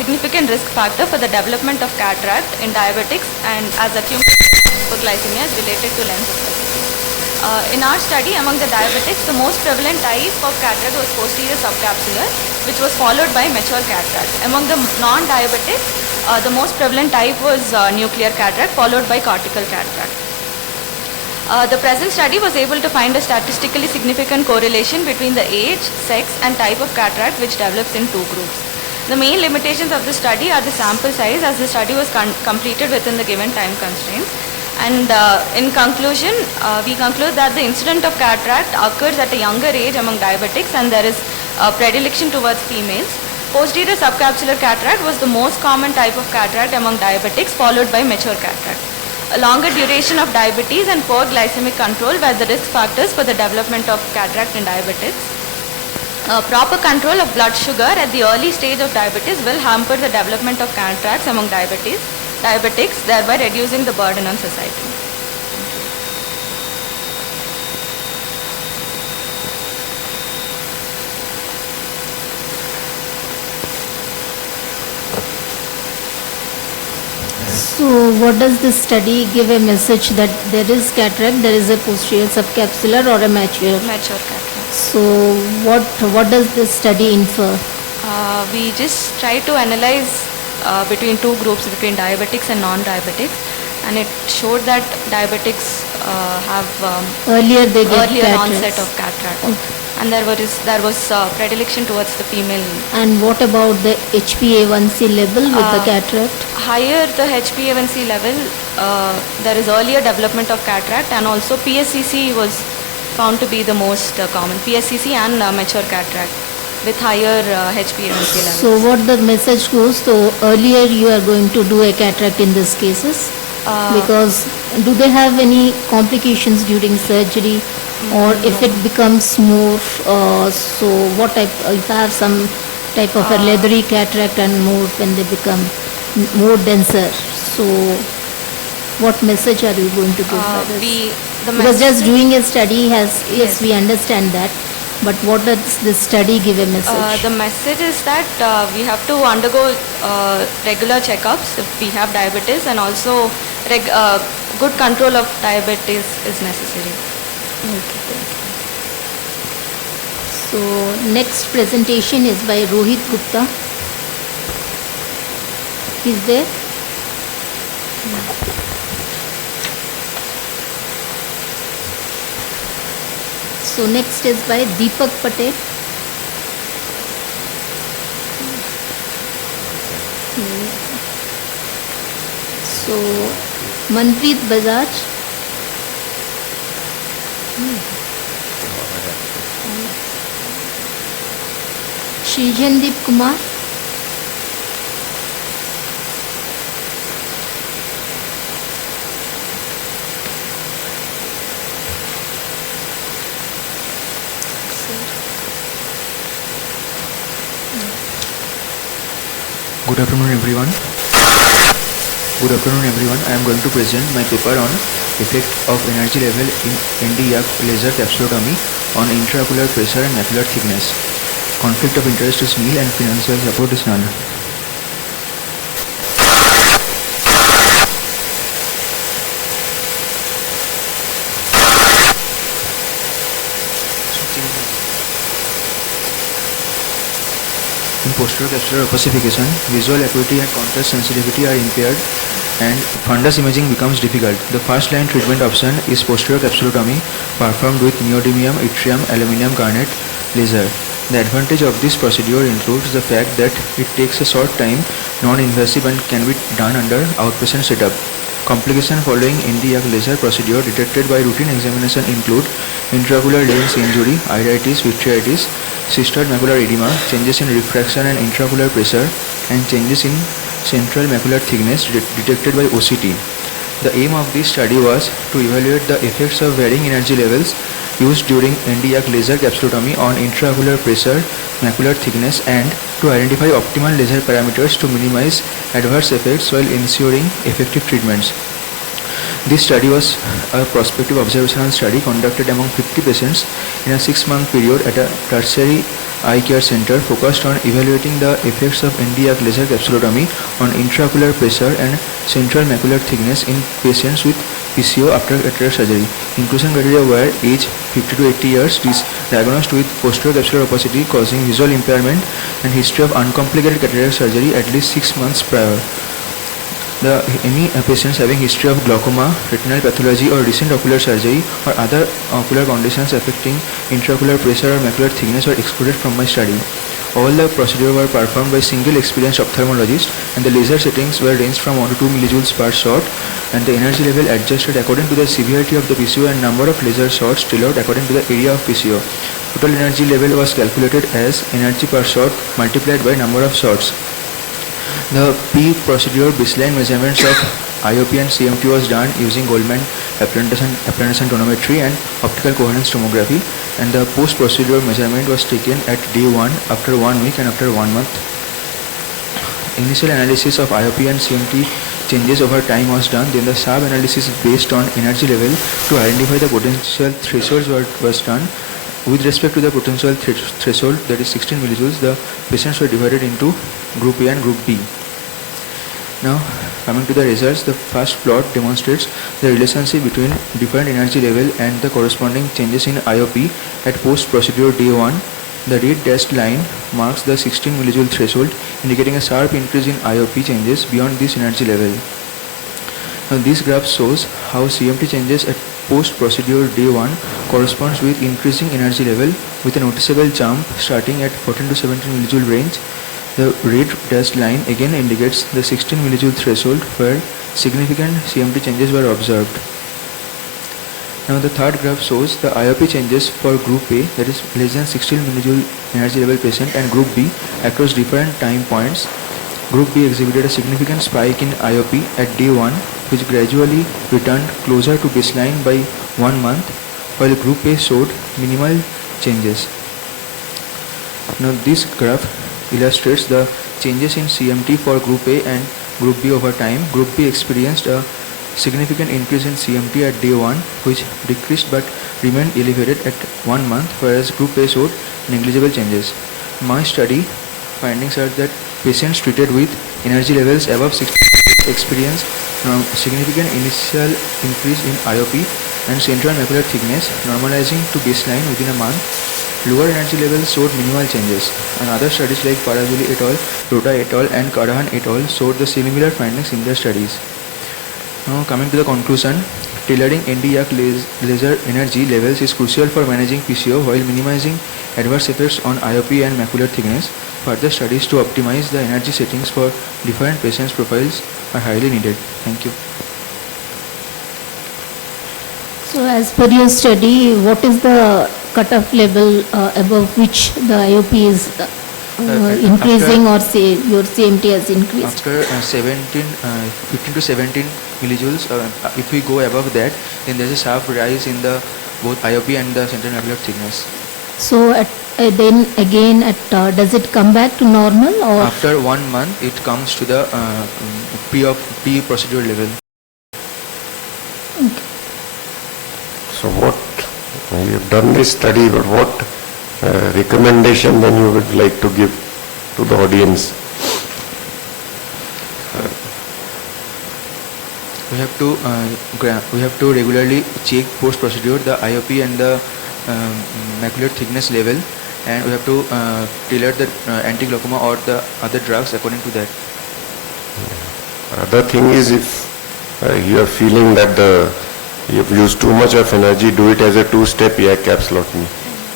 significant risk factor for the development of cataract in diabetics, and as accumulated hypoglycemia is related to lens opacity. In our study among the diabetics, the most prevalent type of cataract was posterior subcapsular, which was followed by mature cataract. Among the non-diabetics, the most prevalent type was nuclear cataract, followed by cortical cataract. The present study was able to find a statistically significant correlation between the age, sex and type of cataract which develops in two groups. The main limitations of the study are the sample size, as the study was completed within the given time constraints. And in conclusion, we conclude that the incidence of cataract occurs at a younger age among diabetics, and there is a predilection towards females. Posterior subcapsular cataract was the most common type of cataract among diabetics, followed by mature cataract. A longer duration of diabetes and poor glycemic control were the risk factors for the development of cataract in diabetics. Proper control of blood sugar at the early stage of diabetes will hamper the development of cataracts among diabetics, thereby reducing the burden on society. So what does this study give a message that there is cataract, there is a posterior subcapsular or a mature? Mature cataract. So what does this study infer? We just try to analyze between two groups, between diabetics and non-diabetics, and it showed that diabetics have Earlier they get earlier cataracts. onset of cataract, Okay. and there was predilection towards the female. And what about the HbA1c level with the cataract? Higher the HbA1c level, there is earlier development of cataract, and also PSCC was found to be the most common. PSCC and mature cataract with higher HbA1c levels. So what the message goes, so earlier you are going to do a cataract in these cases? Because do they have any complications during surgery, or if it becomes more, so what type, if I have some type of a leathery cataract and more when they become more denser, so what message are you going to give for this? Because just doing a study has, yes, we understand that, but what does this study give a message? The message is that we have to undergo regular checkups if we have diabetes, and also good control of diabetes is necessary. Okay, thank you. So next presentation is by Rohit Gupta. Is there? So next is by Deepak Patel. So Manpreet Bajaj. Shrijandeep Kumar. Good afternoon everyone. I am going to present my paper on effect of energy level in ND-YAG laser capsulotomy on intraocular pressure and macular thickness. Conflict of interest is nil and financial support is none. posterior capsular opacification, visual acuity and contrast sensitivity are impaired, and fundus imaging becomes difficult. The first line treatment option is posterior capsulotomy performed with neodymium yttrium aluminum garnet laser. The advantage of this procedure includes the fact that it takes a short time, non-invasive, and can be done under outpatient setup. Complications following Nd:YAG laser procedure detected by routine examination include intraocular lens injury, iritis, vitreitis, cystoid macular edema, changes in refraction and intraocular pressure, and changes in central macular thickness detected by OCT. The aim of this study was to evaluate the effects of varying energy levels used during Nd:YAG laser capsulotomy on intraocular pressure, macular thickness, and to identify optimal laser parameters to minimize adverse effects while ensuring effective treatments. This study was a prospective observational study conducted among 50 patients in a 6-month period at a tertiary eye care center focused on evaluating the effects of Nd:YAG laser capsulotomy on intraocular pressure and central macular thickness in patients with PCO after cataract surgery. Inclusion criteria were age 50 to 80 years, diagnosed with posterior capsular opacity causing visual impairment, and history of uncomplicated cataract surgery at least 6 months prior. Any patients having history of glaucoma, retinal pathology, or recent ocular surgery or other ocular conditions affecting intraocular pressure or macular thickness were excluded from my study. All the procedures were performed by single experienced ophthalmologist, and the laser settings were ranged from 1 to 2 millijoules per shot, and the energy level adjusted according to the severity of the PCO and number of laser shots tailored according to the area of PCO. Total energy level was calculated as energy per shot multiplied by number of shots. The pre-procedure baseline measurements of IOP and CMT was done using Goldman apprenticing tonometry and optical coherence tomography, and the post-procedure measurement was taken at day 1, after 1 week, and after 1 month. Initial analysis of IOP and CMT changes over time was done. Then the sub-analysis based on energy level to identify the potential thresholds was done. With respect to the potential threshold, that is 16 millijoules, the patients were divided into Group A and Group B. Now, coming to the results, the first plot demonstrates the relationship between different energy level and the corresponding changes in IOP at post-procedure day 1. The red dashed line marks the 16 millijoule threshold, indicating a sharp increase in IOP changes beyond this energy level. Now, this graph shows how CMT changes at post-procedure day 1 corresponds with increasing energy level with a noticeable jump starting at 14 to 17 millijoule range. The red dashed line again indicates the 16 millijoule threshold where significant CMT changes were observed. Now the third graph shows the IOP changes for Group A, that is less than 16 millijoule energy level patient, and Group B across different time points. Group B exhibited a significant spike in IOP at day 1, which gradually returned closer to baseline by 1 month, while Group A showed minimal changes. Now this graph illustrates the changes in CMT for Group A and Group B over time. Group B experienced a significant increase in CMT at day 1, which decreased but remained elevated at 1 month, whereas Group A showed negligible changes. My study findings are that patients treated with energy levels above 60 experienced significant initial increase in IOP and central macular thickness, normalizing to baseline within a month. Lower energy levels showed minimal changes, and other studies like Parazuli et al., Rota et al., and Karahan et al. Showed the similar findings in their studies. Now coming to the conclusion, tailoring Nd:YAG laser energy levels is crucial for managing PCO while minimizing adverse effects on IOP and macular thickness. Further studies to optimize the energy settings for different patients' profiles are highly needed. Thank you. So as per your study, what is the cutoff level above which the IOP is increasing, or say your CMT has increased? After 15 to 17 millijoules, if we go above that, then there is a sharp rise in the both IOP and the central macular thickness. So then again, does it come back to normal, or after 1 month it comes to the pre-procedure level? Okay. So what, you have done this study, but what recommendation then you would like to give to the audience? We have to regularly check post-procedure the IOP and the macular thickness level, and we have to tailor the anti-glaucoma or the other drugs according to that. Other thing is, if you are feeling that you have used too much of energy, do it as a two-step yak capsulotomy.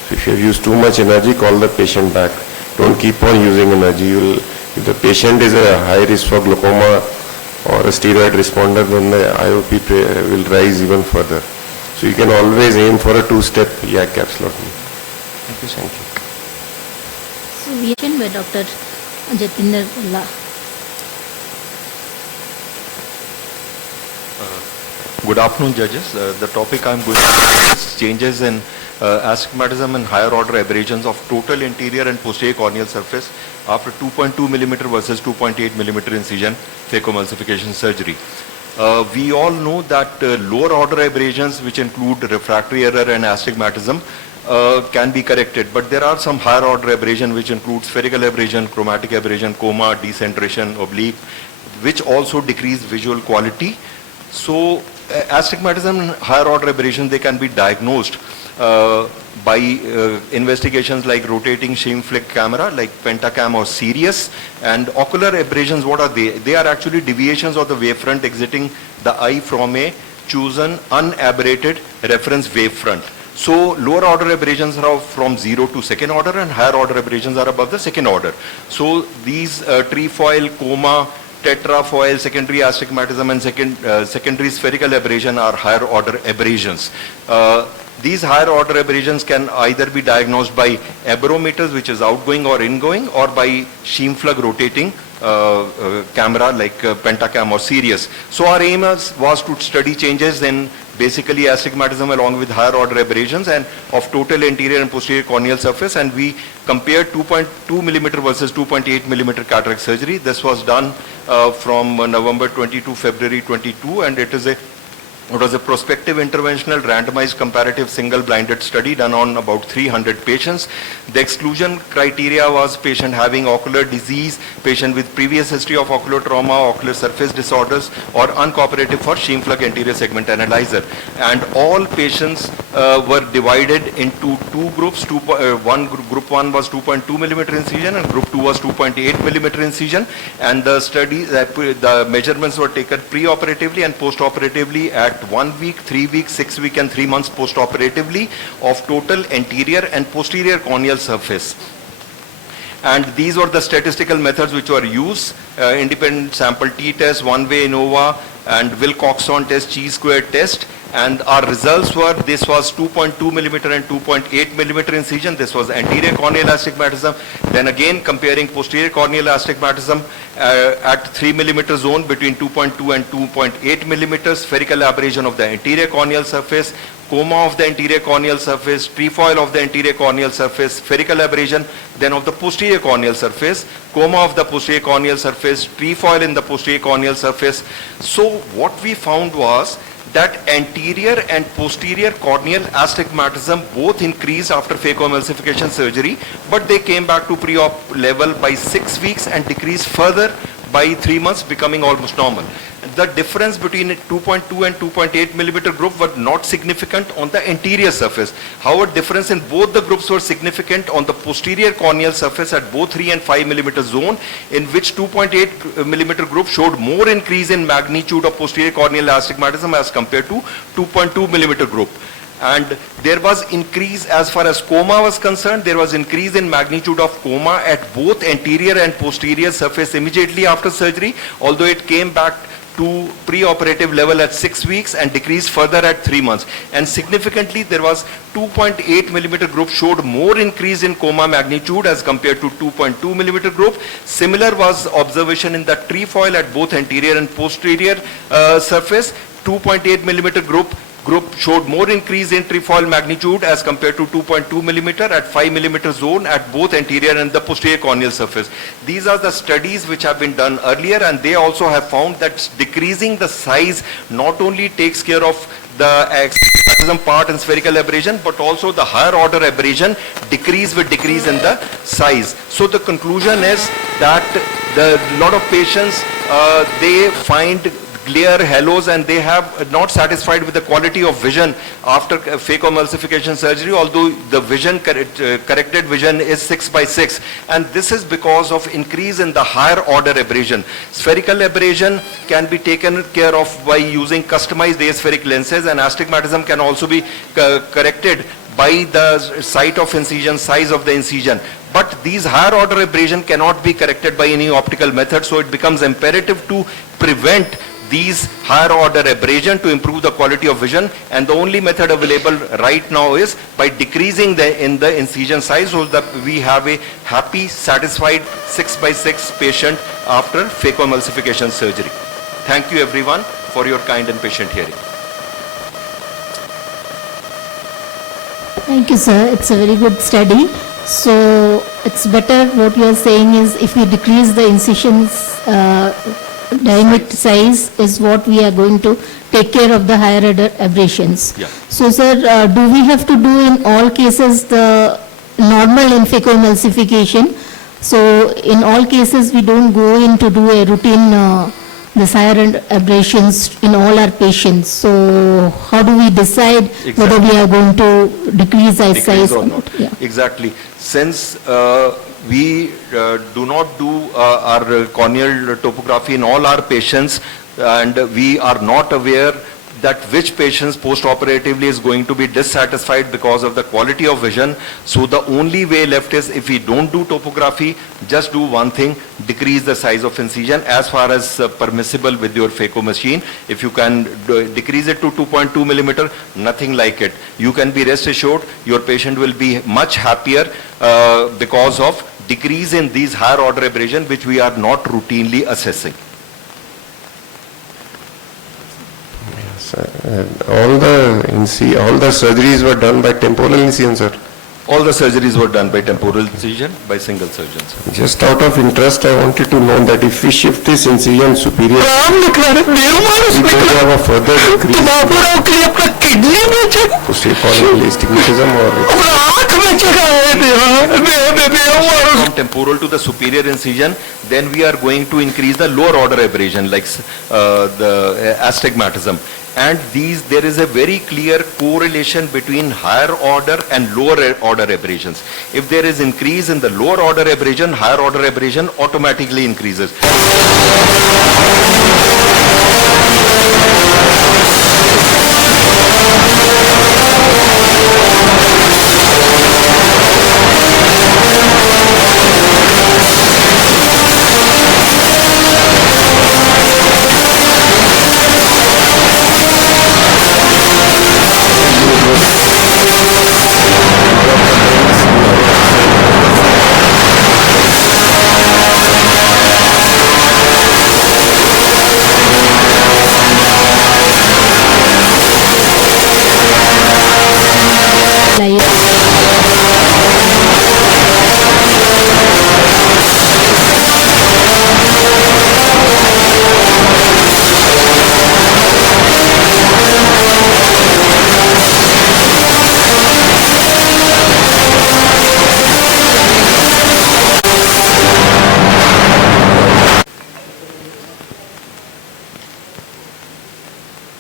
So if you have used too much energy, call the patient back. Don't keep on using energy. If the patient is a high risk for glaucoma or a steroid responder, then the IOP will rise even further. So you can always aim for a two-step yak capsulotomy. Thank you, sir. Thank you. So we mentioned by Dr. Jatinder Allah. Good afternoon, judges. The topic I am going to discuss is changes in astigmatism and higher order abrasions of total anterior and posterior corneal surface after 2.2 millimeter versus 2.8 millimeter incision phacoemulsification surgery. We all know that lower order abrasions, which include refractory error and astigmatism, can be corrected, but there are some higher order abrasion which include spherical abrasion, chromatic abrasion, coma, decentration, oblique, which also decrease visual quality. So astigmatism and higher order abrasion, they can be diagnosed by investigations like rotating sheen flick camera like Pentacam or Sirius. And ocular abrasions, what are they? They are actually deviations of the wavefront exiting the eye from a chosen unaberrated reference wavefront. So lower order abrasions are from 0 to second order and higher order abrasions are above the second order. So these trefoil, coma, tetrafoil, secondary astigmatism and secondary spherical abrasion are higher order abrasions. These higher order abrasions can either be diagnosed by aberrometers, which is outgoing or ingoing, or by sheen plug rotating camera like Pentacam or Sirius. So our aim was to study changes in basically astigmatism along with higher order abrasions and of total anterior and posterior corneal surface, and we compared 2.2 millimeter versus 2.8 millimeter cataract surgery. This was done from November 20 to February 22, and it was a prospective interventional randomized comparative single blinded study done on about 300 patients. The exclusion criteria was patient having ocular disease, patient with previous history of ocular trauma, ocular surface disorders, or uncooperative for sheen plug anterior segment analyzer. And all patients were divided into two groups. Group 1 was 2.2 millimeter incision and group 2 was 2.8 millimeter incision. And the study, the measurements were taken pre-operatively and post-operatively at 1 week, 3 weeks, 6 weeks and 3 months post-operatively of total anterior and posterior corneal surface. And these were the statistical methods which were used: independent sample t-test, one-way ANOVA, and Wilcoxon test, chi-square test. And our results were, this was 2.2 millimeter and 2.8 millimeter incision. This was anterior corneal astigmatism. Then again comparing posterior corneal astigmatism at 3 millimeter zone between 2.2 and 2.8 millimeters, spherical aberration of the anterior corneal surface, coma of the anterior corneal surface, trefoil of the anterior corneal surface, spherical aberration then of the posterior corneal surface, coma of the posterior corneal surface, trefoil in the posterior corneal surface. So what we found was that anterior and posterior corneal astigmatism both increased after phacoemulsification surgery, but they came back to pre-op level by 6 weeks and decreased further by 3 months, becoming almost normal. The difference between 2.2 and 2.8 millimeter group were not significant on the anterior surface. However, difference in both the groups were significant on the posterior corneal surface at both 3 and 5 millimeter zone, in which 2.8 millimeter group showed more increase in magnitude of posterior corneal astigmatism as compared to 2.2 millimeter group. And there was increase as far as coma was concerned. There was increase in magnitude of coma at both anterior and posterior surface immediately after surgery, although it came back to pre-operative level at 6 weeks and decreased further at 3 months. And significantly, there was 2.8 millimeter group showed more increase in coma magnitude as compared to 2.2 millimeter group. Similar was observation in the trefoil at both anterior and posterior surface. 2.8 millimeter group showed more increase in trefoil magnitude as compared to 2.2 millimeter at 5 millimeter zone at both anterior and the posterior corneal surface. These are the studies which have been done earlier, and they also have found that decreasing the size not only takes care of the astigmatism part and spherical aberration, but also the higher order aberration decrease in the size. So the conclusion is that a lot of patients, they find glare halos, and they have not satisfied with the quality of vision after phacoemulsification surgery, although the vision corrected vision is 6/6, and this is because of increase in the higher order abrasion. Spherical abrasion can be taken care of by using customized aspheric lenses, and astigmatism can also be corrected by the site of incision, size of the incision. But these higher order abrasion cannot be corrected by any optical method, so it becomes imperative to prevent these higher order abrasion to improve the quality of vision, and the only method available right now is by decreasing the incision size, so that we have a happy, satisfied 6/6 patient after phacoemulsification surgery. Thank you everyone for your kind and patient hearing. Thank you, sir. It's a very good study. So it's better, what you are saying is, if we decrease the incisions diameter size is what we are going to take care of the higher order abrasions. Yeah. So sir, do we have to do in all cases the normal in phacoemulsification? So in all cases we don't go in to do a routine this higher end abrasions in all our patients. So how do we decide whether we are going to decrease eye size or not? Yeah. Exactly. Since we do not do our corneal topography in all our patients, and we are not aware that which patients post-operatively is going to be dissatisfied because of the quality of vision. So the only way left is, if we don't do topography, just do one thing: decrease the size of incision as far as permissible with your phaco machine. If you can decrease it to 2.2 millimeter, nothing like it. You can be rest assured your patient will be much happier because of decrease in these higher order abrasion, which we are not routinely assessing. All the surgeries were done by temporal incision, sir. All the surgeries were done by temporal incision by single surgeons. Just out of interest, I wanted to know that if we shift this incision superior, we don't have a further decrease posterior corneal astigmatism or from temporal to the superior incision, then we are going to increase the lower order abrasion, like the astigmatism. And there is a very clear correlation between higher order and lower order abrasions. If there is increase in the lower order abrasion, higher order abrasion automatically increases.